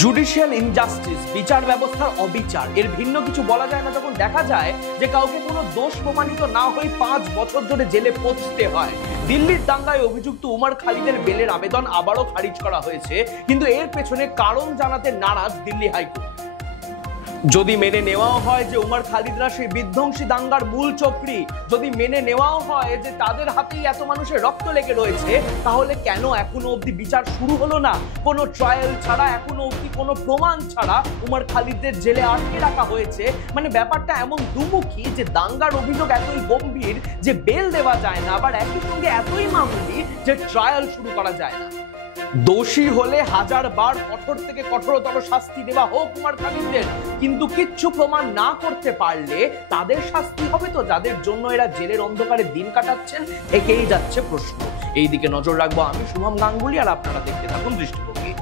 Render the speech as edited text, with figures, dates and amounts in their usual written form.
Judicial injustice, বিচার ব্যবস্থার অবিচার, এর ভিন্ন কিছু বলা যায় না যখন দেখা যায় যে কাউকে কোনো দোষ প্রমাণিত না হয়ে 5 বছর ধরে জেলে পচতে হয়। দিল্লির দাঙ্গায় অভিযুক্ত উমর খালিদের বেলের আবেদন আবারও খারিজ করা হয়েছে, কিন্তু এর পেছনে কারণ জানাতে নারাজ দিল্লি হাইকোর্ট। যদি মেনে নেওয়াও হয় যে উমর খালিদরা সেই বিধ্বংসী দাঙ্গার মূল চক্রী, যদি মেনে নেওয়াও হয় যে তাদের হাতেই এত মানুষের রক্ত লেগে রয়েছে, তাহলে কেন এখনো অবধি বিচার শুরু হলো না? কোনো ট্রায়াল ছাড়া, এখনো অবধি কোনো প্রমাণ ছাড়া উমর খালিদদের জেলে আটকে রাখা হয়েছে। মানে ব্যাপারটা এমন দুমুখী যে দাঙ্গার অভিযোগ এতই গম্ভীর যে বেল দেওয়া যায় না, আবার একই সঙ্গে এতই মামুলি যে ট্রায়াল শুরু করা যায় না। দোষী হলে 1000 বার কঠোর থেকে কঠোরতর শাস্তি দেওয়া হোক উমর খালিদদের, কিন্তু কিচ্ছু প্রমাণ না করতে পারলে তাদের শাস্তি হবে তো, যাদের জন্য এরা জেলের অন্ধকারে দিন কাটাচ্ছেন। থেকেই যাচ্ছে প্রশ্ন। এই দিকে নজর রাখবো আমি, শুভম গাঙ্গুলি, আর আপনারা দেখতে থাকুন দৃষ্টিভঙ্গি।